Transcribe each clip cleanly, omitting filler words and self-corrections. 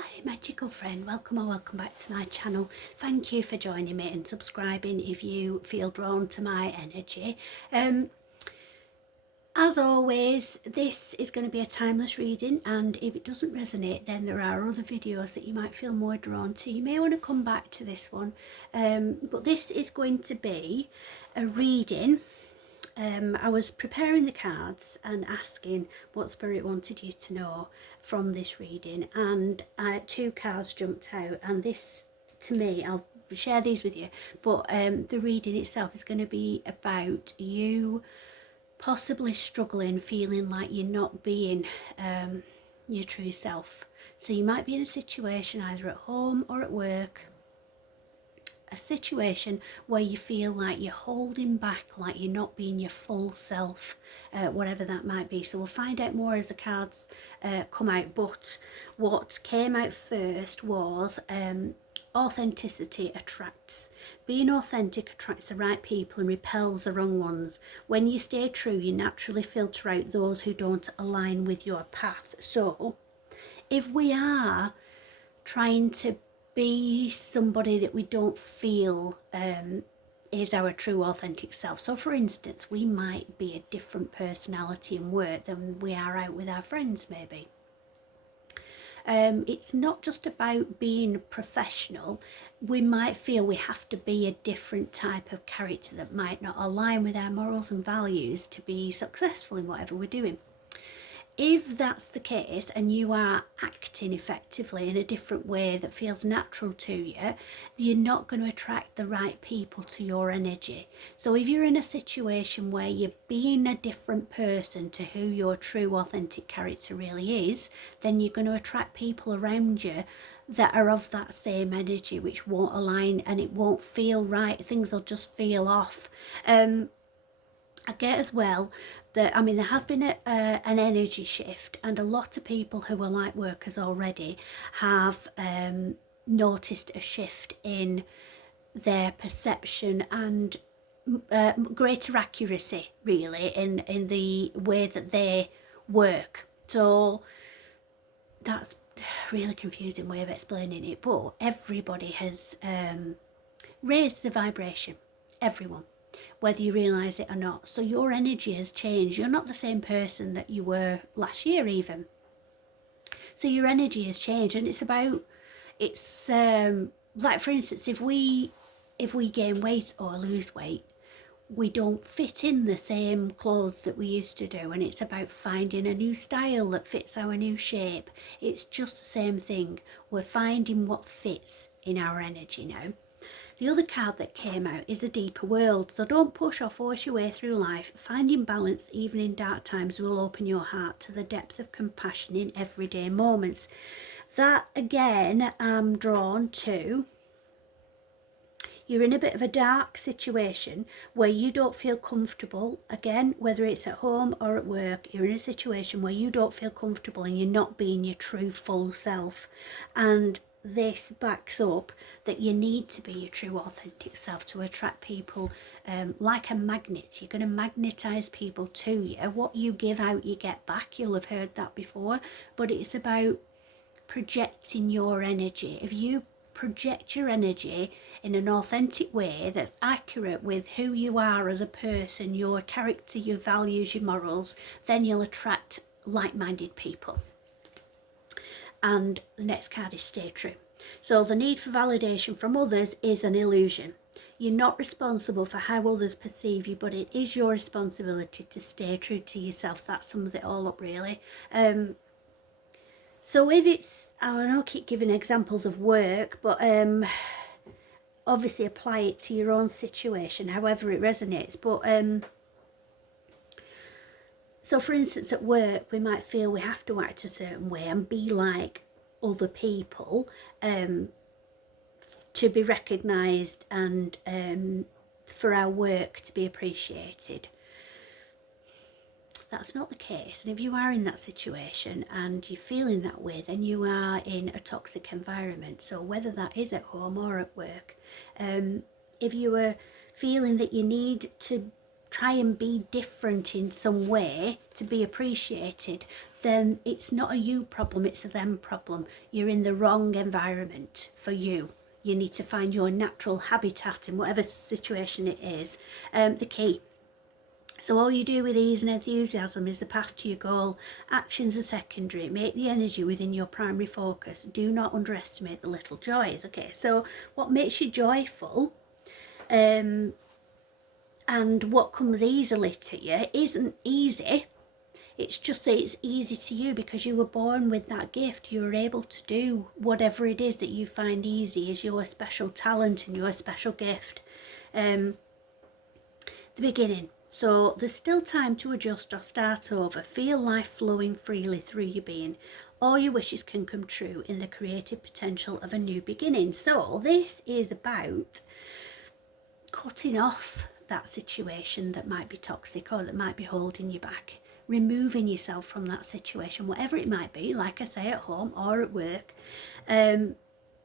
Hi magical friend, welcome or welcome back to my channel. Thank you for joining me and subscribing if you feel drawn to my energy. As always, this is going to be a timeless reading, and if it doesn't resonate, then there are other videos that you might feel more drawn to. You may want to come back to this one, but this is going to be a reading. I was preparing the cards and asking what Spirit wanted you to know from this reading, and two cards jumped out, and this, to me, I'll share these with you, but the reading itself is going to be about you possibly struggling, feeling like you're not being your true self. So you might be in a situation either at home or at work, a situation where you feel like you're holding back, like you're not being your full self, whatever that might be. So we'll find out more as the cards come out, but what came out first was authenticity attracts. Being authentic attracts the right people and repels the wrong ones. When you stay true, you naturally filter out those who don't align with your path. So if we are trying to be somebody that we don't feel is our true authentic self. So for instance, we might be a different personality in work than we are out with our friends maybe. It's not just about being professional. We might feel we have to be a different type of character that might not align with our morals and values to be successful in whatever we're doing. If that's the case and you are acting effectively in a different way that feels natural to you, you're not going to attract the right people to your energy. So if you're in a situation where you're being a different person to who your true authentic character really is, then you're going to attract people around you that are of that same energy, which won't align, and it won't feel right. Things will just feel off. I get as well that, I mean, there has been an energy shift, and a lot of people who are light workers already have noticed a shift in their perception and greater accuracy, really, in the way that they work. So that's a really confusing way of explaining it, but everybody has raised the vibration, everyone, whether you realise it or not. So your energy has changed. You're not the same person that you were last year even. So your energy has changed, and it's about, it's like, for instance, if we gain weight or lose weight, we don't fit in the same clothes that we used to do, and it's about finding a new style that fits our new shape. It's just the same thing. We're finding what fits in our energy now. The other card that came out is a deeper world. So don't push or force your way through life. Finding balance even in dark times will open your heart to the depth of compassion in everyday moments. That again, I'm drawn to. You're in a bit of a dark situation where you don't feel comfortable. Again, whether it's at home or at work, you're in a situation where you don't feel comfortable and you're not being your true full self. And this backs up that you need to be your true authentic self to attract people like a magnet. You're going to magnetize people to you. What you give out, you get back. You'll have heard that before, but it's about projecting your energy. If you project your energy in an authentic way that's accurate with who you are as a person, your character, your values, your morals, then you'll attract like-minded people. And the next card is stay true. So the need for validation from others is an illusion. You're not responsible for how others perceive you, but it is your responsibility to stay true to yourself. That sums it all up, really. So if it's, I don't know, keep giving examples of work, but obviously apply it to your own situation, however it resonates. But so for instance, at work, we might feel we have to act a certain way and be like other people to be recognised and for our work to be appreciated. That's not the case. And if you are in that situation and you're feeling that way, then you are in a toxic environment. So whether that is at home or at work, if you are feeling that you need to try and be different in some way to be appreciated, then it's not a you problem, it's a them problem. You're in the wrong environment for you. You need to find your natural habitat in whatever situation it is. The key. So all you do with ease and enthusiasm is the path to your goal. Actions are secondary. Make the energy within your primary focus. Do not underestimate the little joys. Okay, so what makes you joyful and what comes easily to you isn't easy. It's just that it's easy to you because you were born with that gift. You were able to do whatever it is that you find easy as your special talent and your special gift. The beginning. So there's still time to adjust or start over. Feel life flowing freely through your being. All your wishes can come true in the creative potential of a new beginning. So this is about cutting off that situation that might be toxic or that might be holding you back. Removing yourself from that situation, whatever it might be, like I say, at home or at work.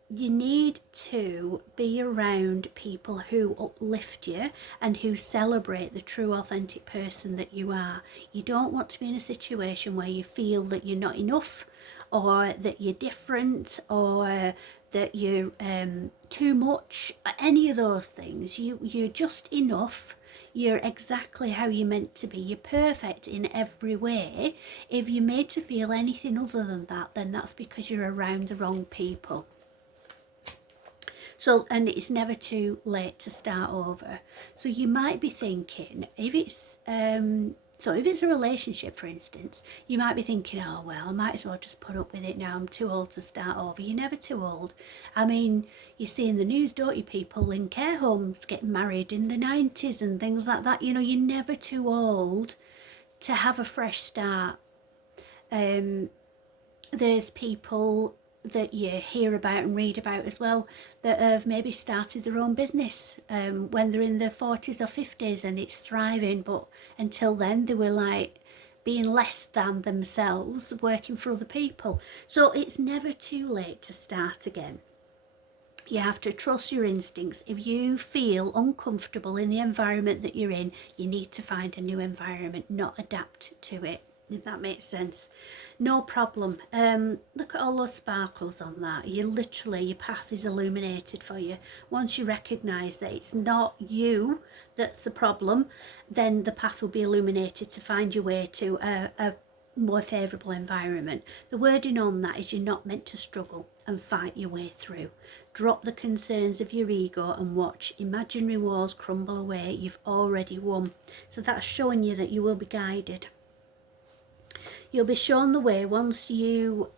You need to be around people who uplift you and who celebrate the true authentic person that you are. You don't want to be in a situation where you feel that you're not enough, or that you're different, or that you're too much, any of those things. You're just enough. You're exactly how you're meant to be. You're perfect in every way. If you're made to feel anything other than that, then that's because you're around the wrong people. So, and it's never too late to start over. So you might be thinking, if it's a relationship, for instance, you might be thinking, oh, well, I might as well just put up with it now. I'm too old to start over. You're never too old. I mean, you see in the news, don't you, people in care homes getting married in the 90s and things like that. You know, you're never too old to have a fresh start. There's people that you hear about and read about as well that have maybe started their own business when they're in their 40s or 50s and it's thriving, but until then they were like being less than themselves, working for other people. So it's never too late to start again. You have to trust your instincts. If you feel uncomfortable in the environment that you're in, you need to find a new environment, not adapt to it, if that makes sense. No problem. Look at all those sparkles on that. Your path is illuminated for you. Once you recognise that it's not you that's the problem, then the path will be illuminated to find your way to a more favourable environment. The wording on that is you're not meant to struggle and fight your way through. Drop the concerns of your ego and watch imaginary walls crumble away. You've already won. So that's showing you that you will be guided. You'll be shown the way once you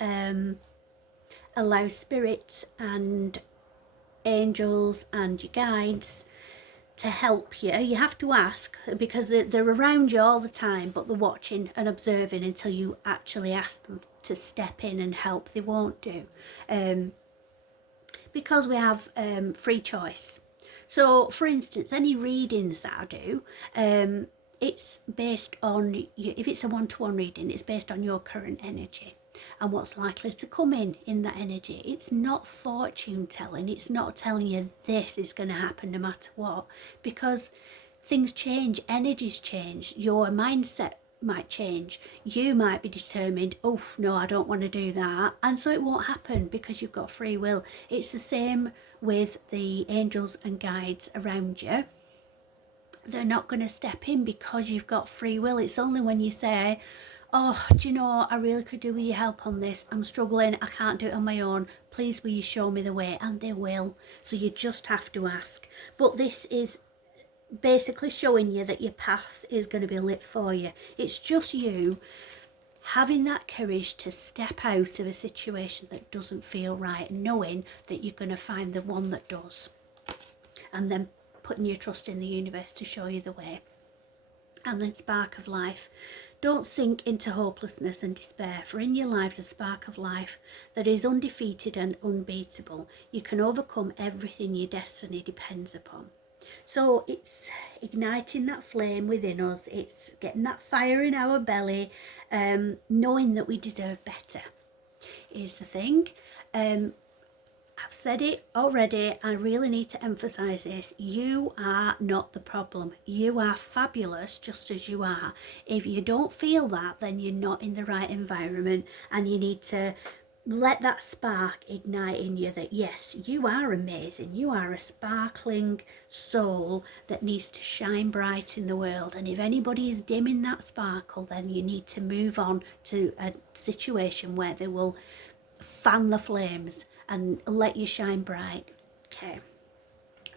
allow spirits and angels and your guides to help you. You have to ask, because they're around you all the time, but they're watching and observing until you actually ask them to step in and help. They won't do. Because we have free choice. So, for instance, any readings that I do, it's based on, if it's a one-to-one reading, it's based on your current energy and what's likely to come in that energy. It's not fortune telling. It's not telling you this is going to happen no matter what, because things change, energies change, your mindset might change. You might be determined, oh no, I don't want to do that, and so it won't happen because you've got free will. It's the same with the angels and guides around you. They're not going to step in because you've got free will. It's only when you say, oh, do you know, I really could do with your help on this. I'm struggling. I can't do it on my own. Please, will you show me the way? And they will. So you just have to ask. But this is basically showing you that your path is going to be lit for you. It's just you having that courage to step out of a situation that doesn't feel right, knowing that you're going to find the one that does. And then putting your trust in the universe to show you the way. And then spark of life. Don't sink into hopelessness and despair, for in your lives a spark of life that is undefeated and unbeatable. You can overcome everything your destiny depends upon. So it's igniting that flame within us. It's getting that fire in our belly, knowing that we deserve better is the thing. I've said it already. I really need to emphasize this. You are not the problem. You are fabulous just as you are. If you don't feel that, then you're not in the right environment, and you need to let that spark ignite in you that yes, you are amazing. You are a sparkling soul that needs to shine bright in the world. And if anybody is dimming that sparkle, then you need to move on to a situation where they will fan the flames and let you shine bright. Okay.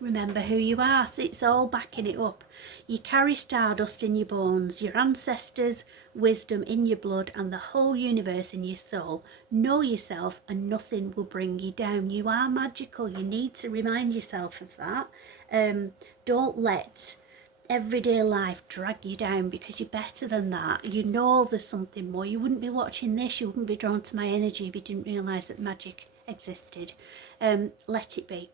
Remember who you are. So it's all backing it up. You carry stardust in your bones, your ancestors' wisdom in your blood, and the whole universe in your soul. Know yourself and nothing will bring you down. You are magical. You need to remind yourself of that. Don't let everyday life drag you down, because you're better than that. You know there's something more. You wouldn't be watching this. You wouldn't be drawn to my energy if you didn't realise that magic existed. Let it be.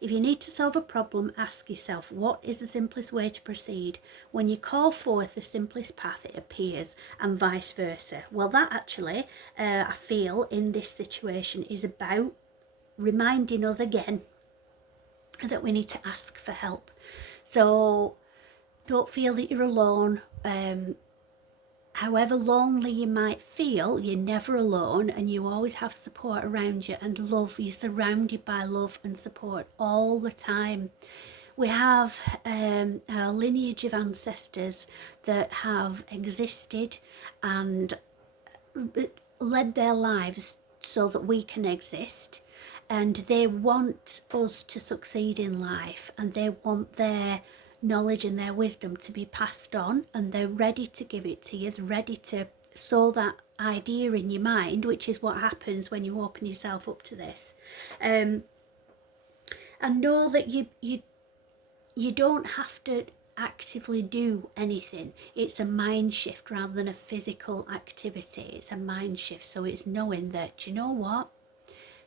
If you need to solve a problem, ask yourself, what is the simplest way to proceed? When you call forth the simplest path, it appears, and vice versa. Well, that actually, I feel, in this situation is about reminding us again that we need to ask for help. So don't feel that you're alone. However lonely you might feel, you're never alone, and you always have support around you and love. You're surrounded by love and support all the time. We have a lineage of ancestors that have existed and led their lives so that we can exist, and they want us to succeed in life, and they want their knowledge and their wisdom to be passed on, and they're ready to give it to you. They're ready to sow that idea in your mind, which is what happens when you open yourself up to this. And know that you don't have to actively do anything. It's a mind shift rather than a physical activity. It's a mind shift. So it's knowing that, you know what,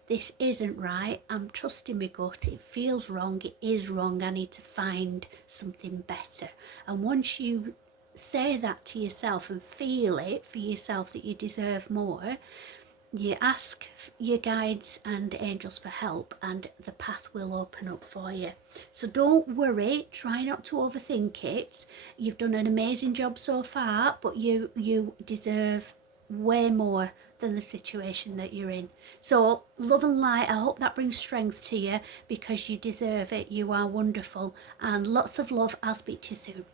this isn't right. I'm trusting my gut. It feels wrong. It is wrong. I need to find something better. And once you say that to yourself and feel it for yourself that you deserve more, you ask your guides and angels for help, and the path will open up for you. So don't worry. Try not to overthink it. You've done an amazing job so far, but you deserve way more than the situation that you're in. So love and light. I hope that brings strength to you, because you deserve it. You are wonderful, and lots of love. I'll speak to you soon.